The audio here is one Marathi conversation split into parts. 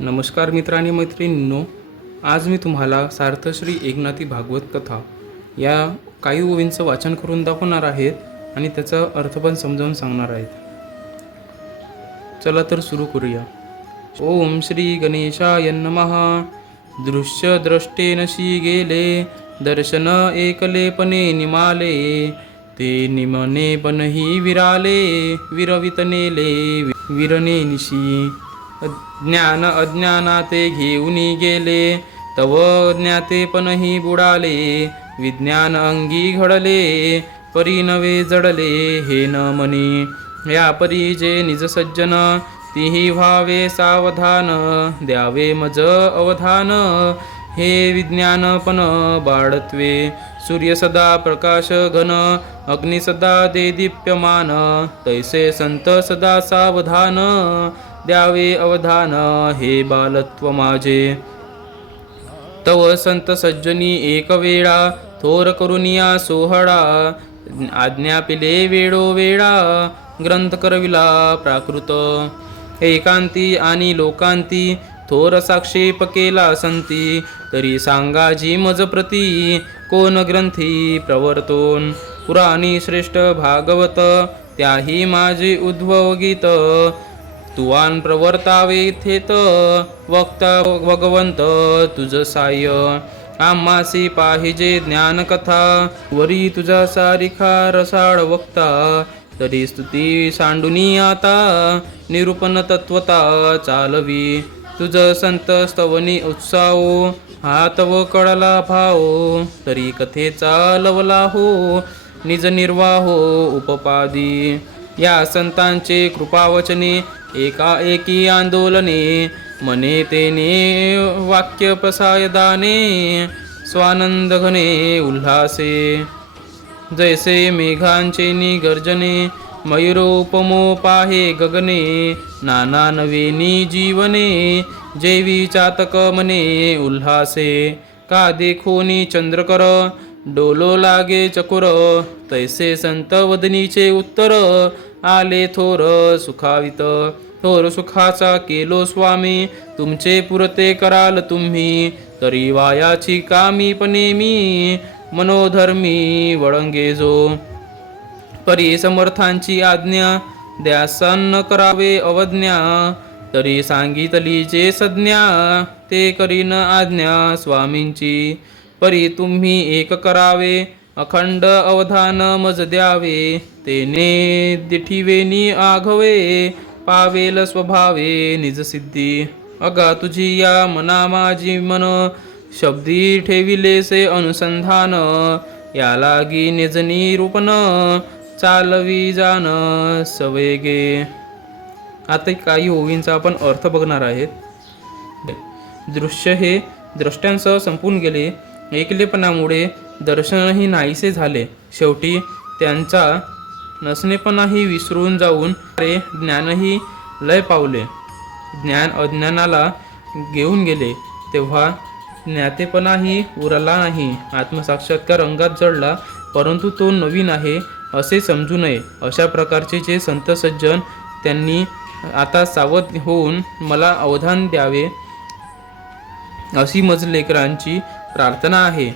नमस्कार मित्र आणि मैत्रिणींनो, आज मी तुम्हाला सार्थश्री एकनाथी भागवत कथा या काही ओवींचं वाचन करून दाखवणार आहेत आणि त्याचा अर्थ पण समजावून सांगणार आहेत. चला तर सुरू करूया. ओम श्री गणेशाय नमः. दृश्य द्रष्टेनशी गेले, दर्शन एकलेपणे निमाले, ते निमने पणही विराले, विरवित नेले विरणे निशी. ज्ञान अज्ञानाते घेऊनी गेले, तव ज्ञाते पणही बुडाले, विज्ञान अंगी घडले, परी नवे जडले, हे न मनी. या परी जे निज सज्जन, तिही व्हावे सावधान, द्यावे मज अवधान, हे विज्ञानपण बाळत्वे. सूर्य सदा प्रकाश घन, अग्नि सदा दे दीप्यमान, तैसे संत सदा सावधान, द्यावे अवधान, हे बालत्व माझे. तव संत सज्जनी एक वेळा, थोर करुनिया सोहळा, आज्ञा पिले वेळो वेळा, ग्रंथ करविला प्राकृत. एकांती आणि लोकांती, थोर साक्षेप केला संती, तरी सांगा जी मज प्रती, कोण ग्रंथी प्रवर्तोन. पुराणी श्रेष्ठ भागवत, त्याही माझे उद्भव गीत, तुवान प्रवर्तावे थेत, वक्ता भगवंत तुझ साह्य. आम्हासी पाहिजे ज्ञानकथा, वरी तुझा सारिखा रसाळ वक्ता, तरी स्तुती सांडुनी आता, निरूपण तत्वता चालवी. तुझ संत स्तवनी उत्साहो, हा तव कळला भाओ, तरी कथेचा लवला हो, निज निर्वाहो उपपादी. या संतांचे कृपावचने, एकाएकी आंदोलने, मने तेने वाक्य प्रसायदाने, स्वानंद घने उल्हासे. जैसे मेघांचे निगर्जने, मयूरोपमो पाहे गगने, नाना नवेनी जीवने, जैवी चातक मने उल्हासे. का देखोनी चंद्रकर, डोलो लागे चकुर, तैसे संत वदनीचे उत्तर, आले थोर सुखावित. थोर सुखाचा केलो स्वामी, तुमचे पुरते कराल तुम्ही, तरी वायाची कामी पणेमी, मनोधर्मी वळंगे जो. परी समर्थांची आज्ञा, द्यासन करावे अवज्ञा, तरी सांगितली जे सज्ञा, ते करीन आज्ञा स्वामींची. परी तुम्ही एक करावे, अखंड अवधान मज द्यावे, तेने दिठिवेनी आघवे, पावेल स्वभावे निज सिद्धी. अगा तुझी या मना माझी मन, शब्दी ठेविलेसे अनुसंधान, या लागी निजनी रूपन, चालवी जान सवेगे. आता काही ओवींचा आपण अर्थ बघणार आहेत. दृश्य हे द्रष्ट्यांसह संपून गेले, एकलेपणामुळे दर्शनही नाहीसे झाले. शेवटी त्यांचा नसणेपणाही विसरून जाऊन ज्ञानही लय पावले. ज्ञान अज्ञानाला घेऊन गेले, तेव्हा ज्ञातेपणाही उरला नाही. आत्मसाक्षात्कार अंगात जडला, परंतु तो नवीन आहे असे समजू नये. अशा प्रकारचे जे संत सज्जन, त्यांनी आता सावध होऊन मला अवधान द्यावे, अशी मज लेकरांची प्रार्थना आहे.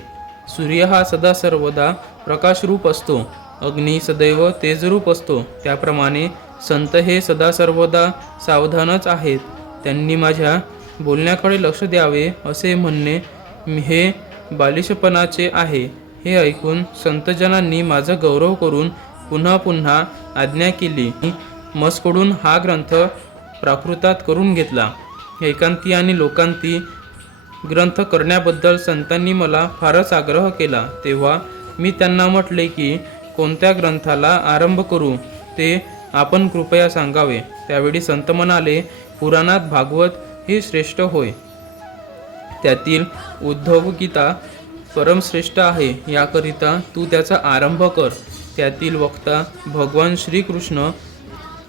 सूर्य हा सदा सर्वदा प्रकाशरूप असतो, अग्नी सदैव तेजरूप असतो. त्याप्रमाणे संत हे सदा सर्वदा सावधानच आहेत. त्यांनी माझ्या बोलण्याकडे लक्ष द्यावे असे म्हणणे हे बालिशपणाचे आहे. हे ऐकून संतजनांनी माझा गौरव करून पुन्हा पुन्हा आज्ञा केली. मजकडून हा ग्रंथ प्राकृतात करून घेतला. एकांती आणि लोकांती ग्रंथ करण्याबद्दल संतांनी मला फारच आग्रह केला. तेव्हा मी त्यांना म्हटले की कोणत्या ग्रंथाला आरंभ करू ते आपण कृपया सांगावे. त्यावेळी संत म्हणाले, पुराणात भागवत हे श्रेष्ठ होय. त्यातील उद्धव गीता परमश्रेष्ठ आहे. याकरिता तू त्याचा आरंभ कर. त्यातील वक्ता भगवान श्रीकृष्ण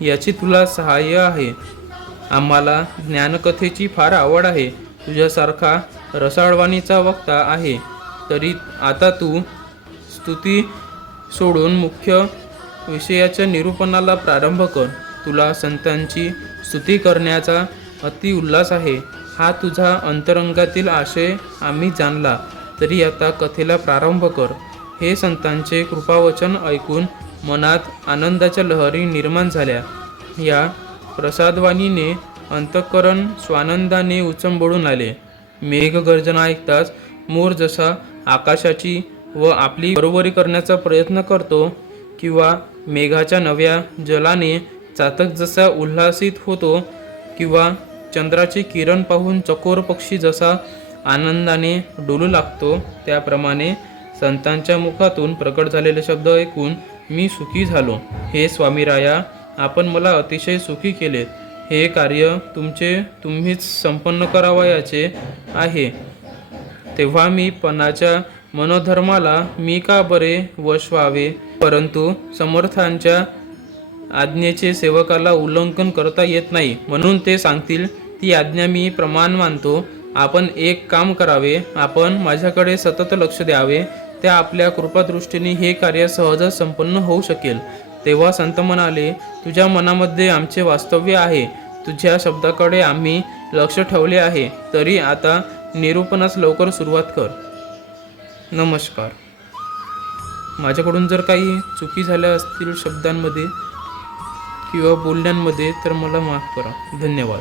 याची तुला सहाय्य आहे. आम्हाला ज्ञानकथेची फार आवड आहे. तुझ्यासारखा रसाळवाणीचा वक्ता आहे, तरी आता तू स्तुती सोडून मुख्य विषयाच्या निरूपणाला प्रारंभ कर. तुला संतांची स्तुती करण्याचा अति उल्हास आहे. हा तुझा अंतरंगातील आशय आम्ही जाणला, तरी आता कथेला प्रारंभ कर. हे संतांचे कृपावचन ऐकून मनात आनंदाच्या लहरी निर्माण झाल्या. या प्रसादवाणीने अंतःकरण स्वानंदाने उचंबळून आले. मेघगर्जना ऐकताच मोर जसा आकाशाची व आपली बरोबरी करण्याचा प्रयत्न करतो, किंवा मेघाच्या नव्या जलाने चातक जसा उल्हासित होतो, किंवा चंद्राचे किरण पाहून चकोर पक्षी जसा आनंदाने डोलू लागतो, त्याप्रमाणे संतांच्या मुखातून प्रकट झालेले शब्द ऐकून मी सुखी झालो. हे स्वामीराया, आपण मला अतिशय सुखी केलेत. हे कार्य तुम्हीच संपन्न करावयाचे आहे. तेव्हा मी पणाच्या मनोधर्माला मी का बरे वश व्हावे? परंतु समर्थांच्या आज्ञेचे सेवकाला उल्लंघन करता येत नाही, म्हणून ते सांगतील ती आज्ञा मी प्रमाण मानतो. आपण एक काम करावे, आपण माझ्याकडे सतत लक्ष द्यावे. त्या आपल्या कृपादृष्टीने हे कार्य सहजच संपन्न होऊ शकेल. तेव्हा संत म्हणाले, तुझ्या मनामध्ये आमचे वास्तव्य आहे. तुझ्या शब्दाकडे आम्ही लक्ष ठेवले आहे. तरी आता निरूपणास लवकर सुरुवात कर. नमस्कार. माझ्याकडून जर काही चुकी झाल्या असतील शब्दांमध्ये किंवा बोलण्यांमध्ये, तर मला माफ करा. धन्यवाद.